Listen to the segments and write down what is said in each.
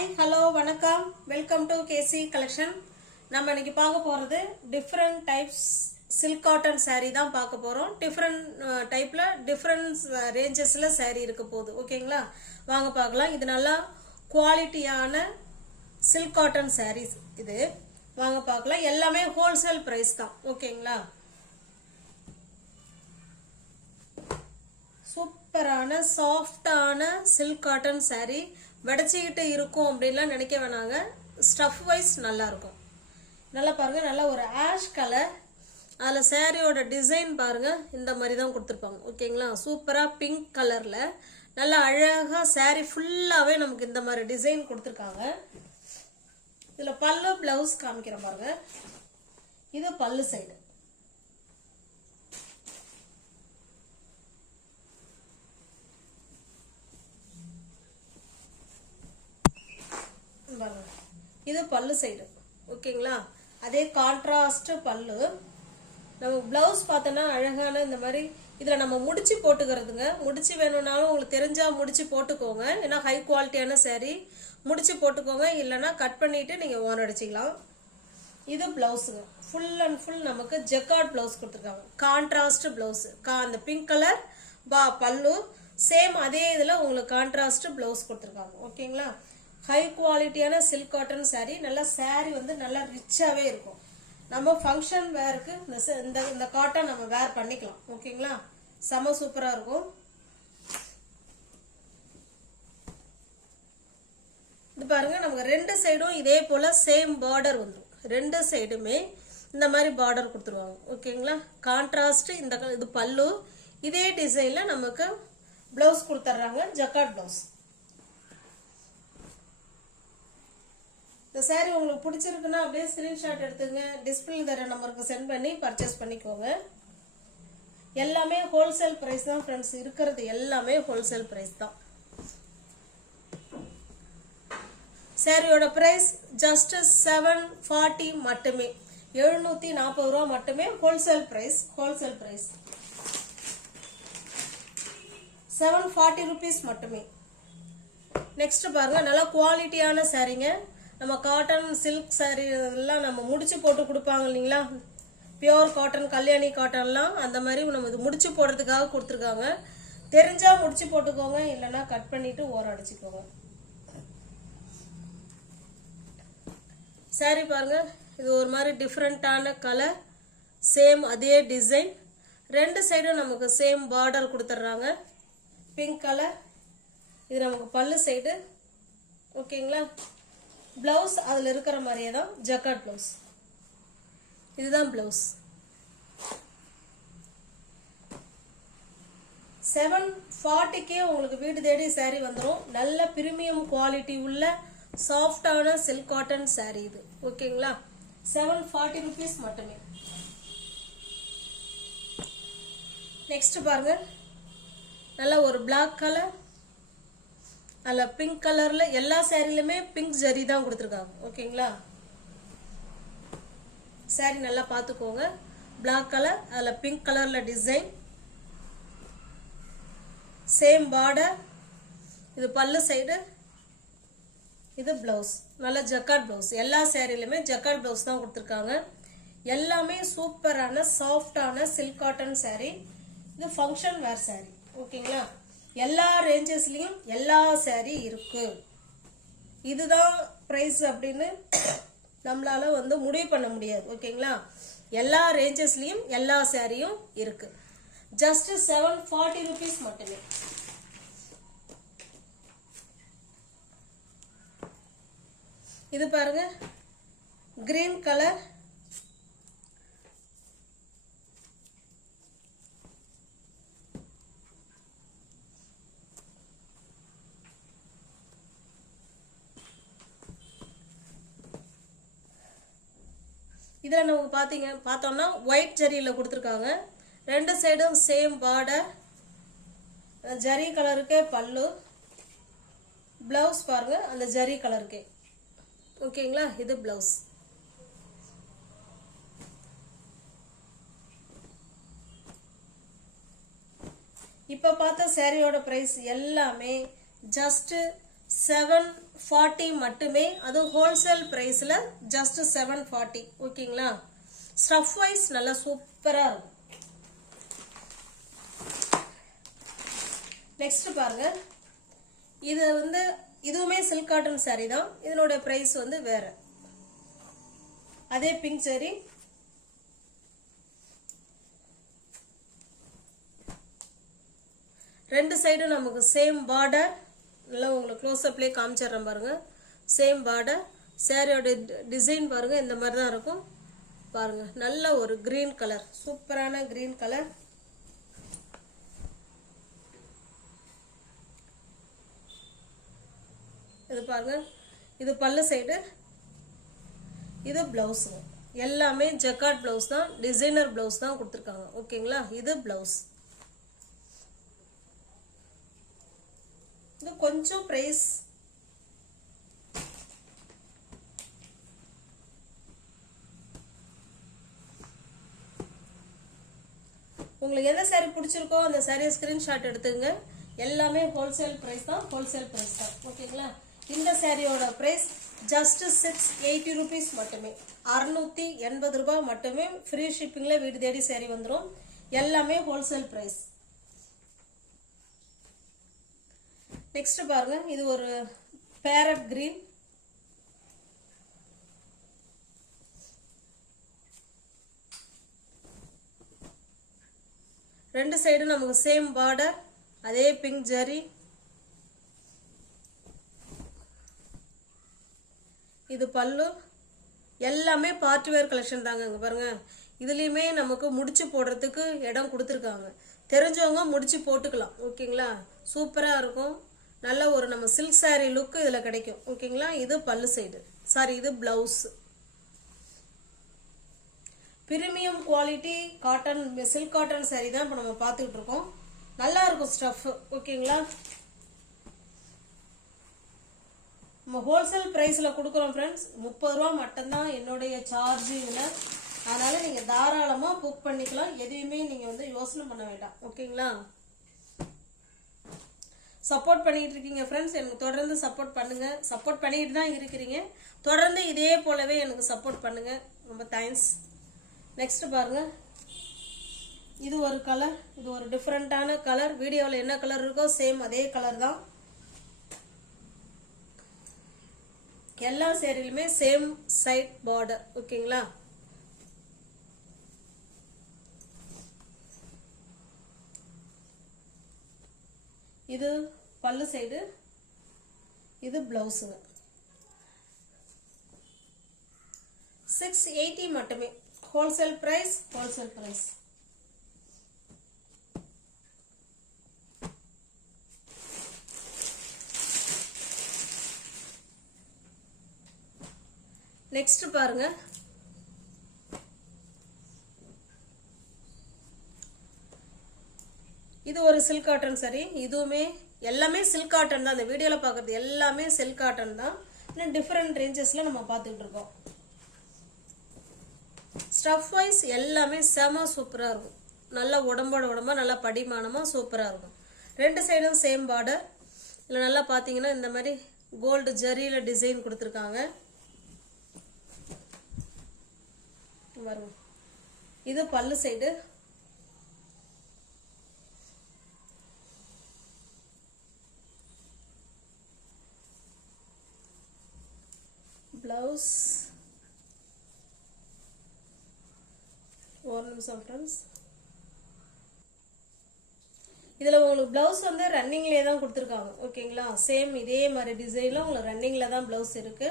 Hi, hello, வணக்கம். Welcome to KC collection. நம்ம இன்னைக்கு பார்க்க போறது different types silk cotton saree தான் பார்க்க போறோம். different typeல different rangesல saree இருக்க போகுது. ஓகேங்களா? வாங்க பார்க்கலாம். இது நல்லா குவாலிட்டியான silk cotton sarees இது. வாங்க பார்க்கலாம். எல்லாமே wholesale price தான். ஓகேங்களா? சூப்பரான சாஃப்டான silk cotton saree வெடச்சிக்கிட்டு இருக்கும் அப்படின்லாம் நினைக்க வேணாங்க. ஸ்டஃப் வைஸ் நல்லா இருக்கும். நல்லா பாருங்க, நல்லா ஒரு ஆஷ் கலர். அதில் சாரியோட டிசைன் பாருங்க, இந்த மாதிரி தான் கொடுத்துருப்பாங்க. ஓகேங்களா? சூப்பராக பிங்க் கலர்ல நல்லா அழகாக சாரி ஃபுல்லாகவே நமக்கு இந்த மாதிரி டிசைன் கொடுத்துருக்காங்க. இதில் பல்லு பிளவுஸ் காமிக்கிறேன் பாருங்க. இது பல்லு சைடு. இது பல்லு சைடு. ஓகேங்களா? அதே கான்ட்ராஸ்ட் பல்லு. நம்ம பிளவுஸ் பார்த்தோன்னா அழகான இந்த மாதிரி இதில் நம்ம முடிச்சு போட்டுக்கிறதுங்க. முடிச்சு வேணும்னாலும் உங்களுக்கு தெரிஞ்சா முடிச்சு போட்டுக்கோங்க. ஏன்னா ஹை குவாலிட்டியான சாரீ முடிச்சு போட்டுக்கோங்க. இல்லைன்னா கட் பண்ணிட்டு நீங்கள் ஓன் அடிச்சிக்கலாம். இது பிளவுஸுங்க. ஃபுல் அண்ட் ஃபுல் நமக்கு ஜெக்கார்ட் பிளவுஸ் கொடுத்துருக்காங்க. Contrast blouse. அந்த பிங்க் கலர் பல்லு சேம் அதே இதில் உங்களுக்கு கான்ட்ராஸ்ட் பிளவுஸ் கொடுத்துருக்காங்க. ஓகேங்களா? ஹை குவாலிட்டியான சில்க் காட்டன் சாரீ. நல்லா சாரீ வந்து நல்லா ரிச்சாகவே இருக்கும். நம்ம ஃபங்க்ஷன் வேருக்கு இந்த காட்டன் நம்ம வேர் பண்ணிக்கலாம். ஓகேங்களா? செம சூப்பராக இருக்கும். இது பாருங்க, நமக்கு ரெண்டு சைடும் இதே போல சேம் பார்டர் வந்துடும். ரெண்டு சைடுமே இந்த மாதிரி பார்டர் கொடுத்துருவாங்க. ஓகேங்களா? கான்ட்ராஸ்ட். இது பல்லு. இதே டிசைன்ல நமக்கு பிளவுஸ் கொடுத்துட்றாங்க. Jacquard blouse. இந்த சாரீ உங்களுக்கு பிடிச்சிருக்குன்னா அப்படியே ஸ்கிரீன்ஷாட் எடுத்துங்க. டிஸ்பிளே தர நம்பருக்கு சென்ட் பண்ணி பர்ச்சேஸ் பண்ணிக்கோங்க. எல்லாமே ஹோல்சேல் பிரைஸ் தான் ஃப்ரெண்ட்ஸ். இருக்கிறது எல்லாமே ஹோல்சேல் பிரைஸ் தான். சாரியோட பிரைஸ் ஜஸ்ட் 740 மட்டுமே. 740 ரூபா மட்டுமே. Wholesale price. Wholesale price 740 rupees மட்டுமே. நெக்ஸ்ட் பாருங்க, நல்லா குவாலிட்டியான சாரீங்க. நம்ம காட்டன் சில்க் சாரீ எல்லாம் நம்ம முடிச்சு போட்டு கொடுப்பாங்க இல்லைங்களா? பியோர் காட்டன், கல்யாணி காட்டன்லாம் அந்த மாதிரி நம்ம இது முடிச்சு போடுறதுக்காக கொடுத்துருக்காங்க. தெரிஞ்சா முடிச்சு போட்டுக்கோங்க, இல்லைன்னா கட் பண்ணிட்டு ஓரம் அடிச்சுக்கோங்க. சாரீ பாருங்க, இது ஒரு மாதிரி டிஃப்ரெண்டான கலர். சேம் அதே டிசைன். ரெண்டு சைடும் நமக்கு சேம் பார்டர் கொடுத்துட்றாங்க. Pink colour. இது நமக்கு பல்லு சைடு. ஓகேங்களா? பிளவுஸ் அதில் இருக்கிற மாதிரியே தான் ஜக்கார்ட் பிளவுஸ். இதுதான் பிளவுஸ். 740க்கே உங்களுக்கு வீடு தேடி சாரீ வந்துடும். நல்ல பிரீமியம் குவாலிட்டி உள்ள சாஃப்டான சில்க் காட்டன் சாரீ இது. ஓகேங்களா? 740 rupees மட்டுமே. நெக்ஸ்ட் பாருங்க, நல்ல ஒரு பிளாக் கலர். அதில் பிங்க் கலர்ல எல்லா சாரிலுமே பிங்க் ஜரி தான் கொடுத்துருக்காங்க. ஓகேங்களா? சாரி நல்லா பார்த்துக்கோங்க. பிளாக் கலர், அதில் பிங்க் கலர்ல டிசைன். Same border. இது பல்லு சைடு. இது பிளவுஸ். நல்ல ஜக்கார்ட் பிளவுஸ். எல்லா சாரிலுமே ஜக்கார்ட் பிளவுஸ் தான் கொடுத்துருக்காங்க. எல்லாமே சூப்பரான சாஃப்டான சில்க் காட்டன் சாரீ. இது ஃபங்க்ஷன் வேர் சாரீ. ஓகேங்களா? எல்லா ரேஞ்சஸ்லயும் எல்லா சாரீ இருக்கு. இதுதான் பிரைஸ் அப்படின்னு நம்மளால வந்து முடிவு பண்ண முடியாது. ஓகேங்களா? எல்லா ரேஞ்சஸ்லயும் எல்லா சாரியும் இருக்கு. ஜஸ்ட் 740 rupees மட்டுமே. இது பாருங்க, கிரீன் கலர். இதில் நமக்கு பார்த்தோம்னா ஒயிட் ஜரியில் கொடுத்துருக்காங்க. ரெண்டு சைடும் சேம் பார்டர். ஜரி கலருக்கே பல்லு. பிளவுஸ் பாருங்க, அந்த ஜரி கலருக்கே. ஓகேங்களா? இது பிளவுஸ். இப்போ பார்த்த சாரியோட பிரைஸ் எல்லாமே ஜஸ்ட் 740 மட்டுமே. அது ஹோல்சேல் பிரைஸ்ல ஜஸ்ட் 740. ஓகேங்களா? ஸ்டஃப் வைஸ் நல்லா சூப்பரா இருக்கும். நெக்ஸ்ட் பாருங்க, இது வந்து இதுவுமே சில்க் காட்டன் சாரி தான். இதனோட பிரைஸ் வந்து வேற. அதே பிங்க் சாரி, ரெண்டு சைடும் நமக்கு சேம் பார்டர். நல்லா உங்களுக்கு க்ளோஸ் அப்லேயே காமிச்சிடுறேன் பாருங்க. Same border. சாரியோட டிசைன் பாருங்க இந்த மாதிரி தான் இருக்கும். பாருங்க, நல்ல ஒரு கிரீன் கலர், சூப்பரான கிரீன் கலர். இது பாருங்க, இது பல்லு சைடு, இது பிளவுஸ். எல்லாமே ஜக்கார்ட் பிளவுஸ் தான், டிசைனர் பிளவுஸ் தான் கொடுத்துருக்காங்க. ஓகேங்களா? இது பிளவுஸ். இது கொஞ்சம் பிரைஸ் உங்களுக்கு எந்த சாரி பிடிச்சிருக்கோ அந்த சாரியை ஸ்கிரீன்ஷாட் எடுத்துங்க. எல்லாமே ஹோல்சேல் பிரைஸ் தான், ஹோல்சேல் பிரைஸ் தான். ஓகேங்களா? இந்த சாரியோட பிரைஸ் ஜஸ்ட் 680 rupees மட்டுமே. 680 ரூபாய் மட்டுமே. ஃப்ரீ ஷிப்பிங்ல வீடு தேடி சாரி வந்துடும். எல்லாமே ஹோல்சேல் பிரைஸ். நெக்ஸ்ட் பாருங்க, இது ஒரு பேரட் கிரீன். ரெண்டு சைடு நமக்கு சேம் பார்டர். அதே பிங்க் ஜரி. இது பல்லு. எல்லாமே பார்ட்டி வேர் கலெக்ஷன் தாங்க. இங்க பாருங்க, இதுலயுமே நமக்கு முடிச்சு போடுறதுக்கு இடம் கொடுத்துருக்காங்க. தெரிஞ்சவங்க முடிச்சு போட்டுக்கலாம். ஓகேங்களா? சூப்பரா இருக்கும். நல்ல ஒரு நம்ம சில்க் சாரி லுக் இதுல கிடைக்கும். ஓகேங்களா? இது பல்லு சைடு. சாரி, இது blouse. Premium quality cotton, silk cotton sorry தான் இப்போ நம்ம பார்த்துக்கிட்டு இருக்கோம். நல்லா இருக்கும் ஸ்டஃப். ஓகேங்களா? நம்ம ஹோல்சேல் பிரைஸ்ல கொடுக்குறோம் ஃப்ரெண்ட்ஸ். 30 ரூபா மட்டும்தான் என்னுடைய சார்ஜ் இதுல. அதனால நீங்க தாராளமா புக் பண்ணிக்கலாம். எதையுமே நீங்க வந்து யோசனை பண்ண வேண்டாம். ஓகேங்களா? சப்போர்ட் பண்ணிட்டு இருக்கீங்க ஃப்ரெண்ட்ஸ். எனக்கு தொடர்ந்து சப்போர்ட் பண்ணுங்க. சப்போர்ட் பண்ணிட்டு தான் இருக்கிறீங்க. தொடர்ந்து இதே போலவே எனக்கு சப்போர்ட் பண்ணுங்க. ரொம்ப தேங்க்ஸ். நெக்ஸ்ட் பாருங்க, இது ஒரு கலர். இது ஒரு டிஃபரெண்டான கலர். வீடியோவில் என்ன கலர் இருக்கோ சேம் அதே கலர் தான். எல்லா சேரிலுமே சேம் சைட் பார்டர். ஓகேங்களா? இது பல்லு சைடு, இது பிளவுஸுங்க. 680 மட்டுமே. Wholesale price, wholesale price. Next பாருங்க, இது ஒரு சில்க் காட்டன் சாரி. இதுவுமே எல்லாமே சில்க் காட்டன் தான். இந்த வீடியோல பாக்குறது எல்லாமே சில்க் காட்டன் தான். இன்னும் டிஃபரெண்ட் ரேஞ்சஸ்ல நம்ம பார்த்துட்டு இருக்கோம். ஸ்டஃப் வைஸ் எல்லாமே செம சூப்பரா இருக்கும். நல்லா உடம்போட உடம்பா நல்லா படிமானமா சூப்பரா இருக்கும். ரெண்டு சைடும் சேம் பார்டர். இதுல நல்லா பாத்தீங்கன்னா இந்த மாதிரி கோல்டு ஜரியில டிசைன் கொடுத்துருக்காங்க. இது பல்லு சைடு. பிளவுஸ். ஒரு நிமிஷம் ஃப்ரெண்ட்ஸ். இதுல உங்களுக்கு பிளவுஸ் வந்து ரன்னிங்லயே தான் கொடுத்துருக்காங்க. ஓகேங்களா? சேம் இதே மாதிரி டிசைன்ல உங்களுக்கு ரன்னிங்ல தான் பிளவுஸ் இருக்கு.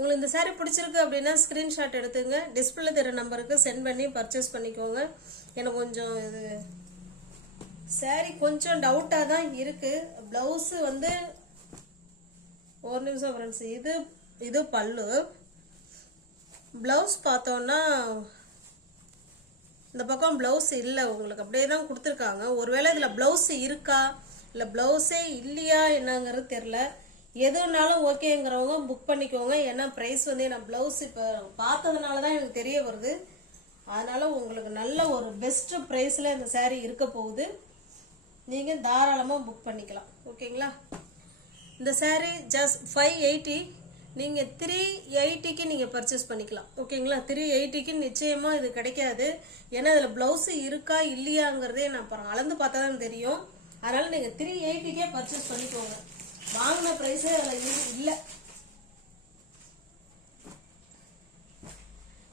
உங்களுக்கு இந்த சாரி பிடிச்சிருக்கு அப்படின்னா ஸ்கிரீன்ஷாட் எடுத்துங்க. டிஸ்பிளே தர நம்பருக்கு சென்ட் பண்ணி பர்ச்சேஸ் பண்ணிக்கோங்க. எனக்கு கொஞ்சம் இது சாரி கொஞ்சம் டவுட்டாக தான் இருக்கு. பிளவுஸ் வந்து ஒரு நிமிஷம் ஃப்ரெண்ட்ஸ். இது பல்லு. பிளவுஸ் பார்த்தோம்னா இந்த பக்கம் பிளவுஸ் இல்லை. உங்களுக்கு அப்படியே தான் கொடுத்துருக்காங்க. ஒருவேளை இதில் பிளவுஸ் இருக்கா இல்லை பிளவுஸே இல்லையா என்னங்கிறது தெரில. எதுனாலும் ஓகேங்கிறவங்க புக் பண்ணிக்கோங்க. ஏன்னா ப்ரைஸ் வந்து நான் ப்ளவுஸ் இப்போ பார்த்ததுனால தான் எனக்கு தெரிய வருது. அதனால உங்களுக்கு நல்ல ஒரு பெஸ்ட் ப்ரைஸில் இந்த saree இருக்க போகுது. நீங்கள் தாராளமாக புக் பண்ணிக்கலாம். ஓகேங்களா? இந்த saree ஜஸ்ட் 580. நீங்கள் 380க்கு நீங்கள் பர்ச்சேஸ் பண்ணிக்கலாம். ஓகேங்களா? 380க்கு நிச்சயமாக இது கிடைக்காது. ஏன்னா இதில் ப்ளவுஸு இருக்கா இல்லையாங்கிறதே நான் அளந்து பார்த்தா தான் தெரியும். அதனால் நீங்கள் 380க்கே பர்ச்சேஸ் பண்ணிக்கோங்க. வாங்கின ப்ரைஸே அதில் இல்லை.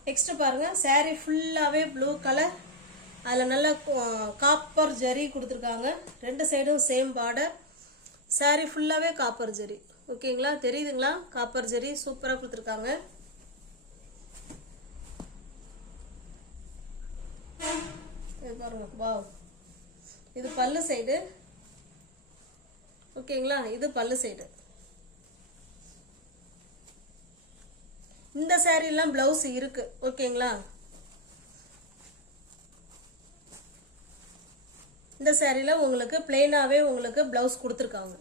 நெக்ஸ்ட் பாருங்க, saree ஃபுல்லாகவே ப்ளூ கலர். அதில் நல்ல காப்பர் ஜரி கொடுத்துருக்காங்க. ரெண்டு சைடும் சேம் பார்டர். saree ஃபுல்லாகவே காப்பர் ஜரி. ஓகேங்களா? தெரியுதுங்களா? காப்பர் ஜரி சூப்பராக கொடுத்துருக்காங்க. இது பாருங்க, வாவ். இது பல்லு சைடு. ஓகேங்களா? இது பல்லு சைடு. இந்த சாரீலாம் பிளவுஸ் இருக்கு. ஓகேங்களா? இந்த சாரீல உங்களுக்கு பிளெயினாவே உங்களுக்கு பிளவுஸ் கொடுத்துருக்காங்க.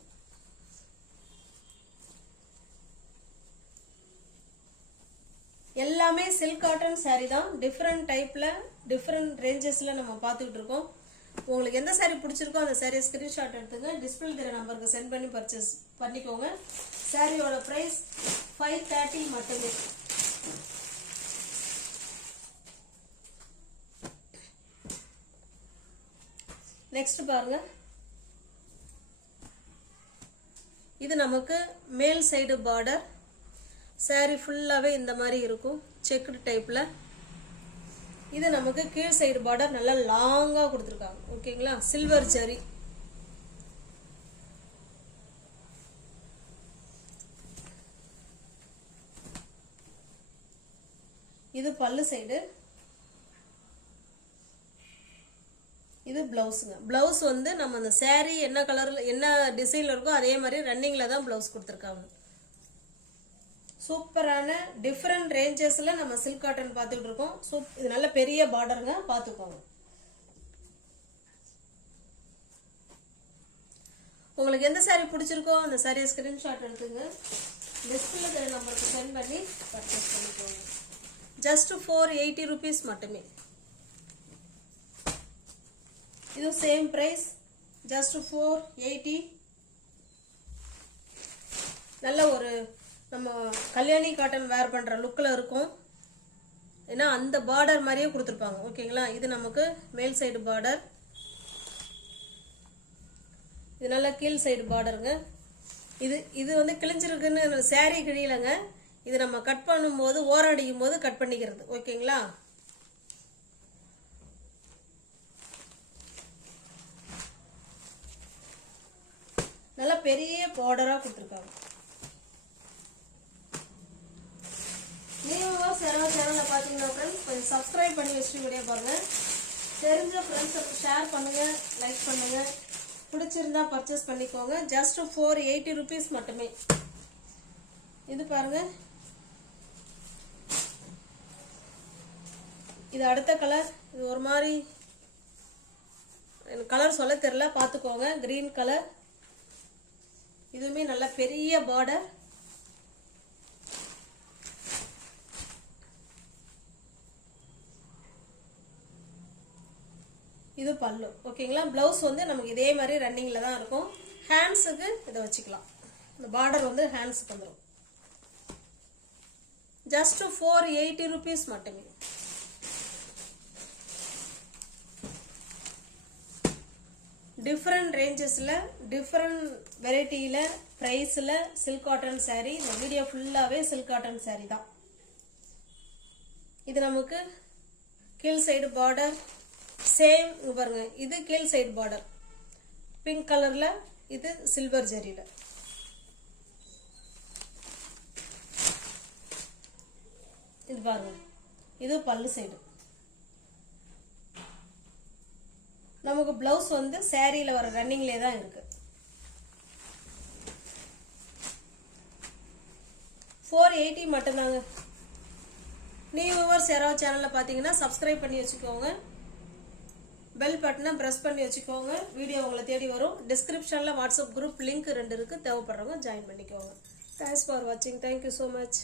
எல்லாமே சில்க் காட்டன் saree தான். டிஃப்ரெண்ட் டைப்ல டிஃப்ரெண்ட் ரேஞ்சஸ்ல நம்ம பார்த்துக்கிட்டு இருக்கோம். உங்களுக்கு எந்த saree பிடிச்சிருக்கோ அந்த saree ஸ்கிரீன்ஷாட் எடுத்துங்க. டிஸ்பிளே தெரிய நம்பருக்கு சென்ட் பண்ணி பர்ச்சேஸ் பண்ணிக்கோங்க. சாரியோட பிரைஸ் 530 மட்டுமே. நெக்ஸ்ட் பாருங்க, இது நமக்கு மேல் சைடு பார்டர். saree ஃபுல்லாவே இந்த மாதிரி இருக்கும், செக்குடு டைப்ல. இது நமக்கு கீழ் சைடு பார்டர் நல்லா லாங்கா கொடுத்துருக்காங்க. ஓகேங்களா? சில்வர் ஜரி. இது பல்லு சைடு. இது பிளவுஸுங்க. பிளவுஸ் வந்து நம்ம அந்த saree என்ன கலர்ல என்ன டிசைன்ல இருக்கோ அதே மாதிரி ரன்னிங்ல தான் பிளவுஸ் கொடுத்துருக்காங்க. சூப்பரான டிஃப்ரெண்ட் ரேஞ்சஸ்ல நம்ம சில்க் காட்டன் பார்த்துக்கிட்டு இருக்கோம். இது நல்ல பெரிய பார்டருங்க, பார்த்துக்கோங்க. உங்களுக்கு எந்த saree பிடிச்சிருக்கோ அந்த saree ஸ்கிரீன்ஷாட் எடுத்துங்க. டிஸ்பிளே தெரிய நம்பருக்கு சென்ட் பண்ணி பர்ச்சேஸ் பண்ணிக்கோங்க. ஜஸ்ட் 480 rupees மட்டுமே. இது சேம் பிரைஸ், ஜஸ்ட் 480. நல்ல ஒரு நம்ம கல்யாணி காட்டன் வேர் பண்ற லுக்ல இருக்கும். ஏன்னா அந்த பார்டர் மாதிரியே கொடுத்துருப்பாங்க. ஓகேங்களா? இது நமக்கு மேல் சைடு பார்டர். இது நல்ல கீழ் சைடு பார்டருங்க. இது வந்து கிழிஞ்சிருக்குன்னு saree கிழியலங்க. இது நம்ம கட் பண்ணும்போது ஓரடிக்கும் போது கட் பண்ணிக்கிறது. ஓகேங்களா? நல்ல பெரிய பார்டரா கொடுத்துருக்காங்க. நீங்க சேனலை பார்த்தீங்கன்னா ஃப்ரெண்ட்ஸ் கொஞ்சம் சப்ஸ்கிரைப் பண்ணி வச்சுட்டு வீடியோ பாருங்க. தெரிஞ்ச ஃப்ரெண்ட்ஸுக்கு ஷேர் பண்ணுங்க, லைக் பண்ணுங்க. பிடிச்சிருந்தா பர்ச்சேஸ் பண்ணிக்கோங்க. ஜஸ்ட் 480 rupees மட்டுமே. இது பாருங்க, இது அடுத்த கலர். இது ஒரு மாதிரி எனக்கு கலர் சொல்ல தெரியல, பார்த்துக்கோங்க. Green colour. இதுவுமே நல்ல பெரிய பார்டர். இது பல்லு. ஓகேங்களா? பிளவுஸ் வந்து நமக்கு இதே மாதிரி ரன்னிங்ல தான் இருக்கும். ஹேண்ட்ஸுக்கு இதை வச்சுக்கலாம். இந்த பார்டர் வந்து ஹேண்ட்ஸுக்கு வந்துடும். ஜஸ்ட் 480 rupees மட்டுமே. டிஃப்ரெண்ட் ரேஞ்சஸ்ல டிஃப்ரெண்ட் வெரைட்டியில பிரைஸ்ல சில்க் காட்டன் saree. இந்த வீடியோ ஃபுல்லாவே சில்க் காட்டன் saree தான். இது நமக்கு கீழ் சைடு பார்டர் சேம். பாருங்க, இது கீழ் சைடு பார்டர் பிங்க் கலர்ல, இது சில்வர் ஜரியில. இது பாருங்க, இது பல்லு சைடு. நமக்கு பிளவுஸ் வந்து சாரியில வர ரன்னிங்லே தான் இருக்கு. 480 மட்டும்தாங்க. நியூ வியூவர்ஸ் யாராவது சேனல்ல பாத்தீங்கன்னா சப்ஸ்கிரைப் பண்ணி வச்சுக்கோங்க. பெல் பட்டனை ப்ரெஸ் பண்ணி வச்சுக்கோங்க. வீடியோ உங்களை தேடி வரும். டிஸ்கிரிப்ஷனில் வாட்ஸ்அப் குரூப் லிங்க் 2 இருக்குது. தேவைப்படுறவங்க ஜாயின் பண்ணிக்கோங்க. தேங்க்ஸ் ஃபார் வாட்சிங். Thank you so much.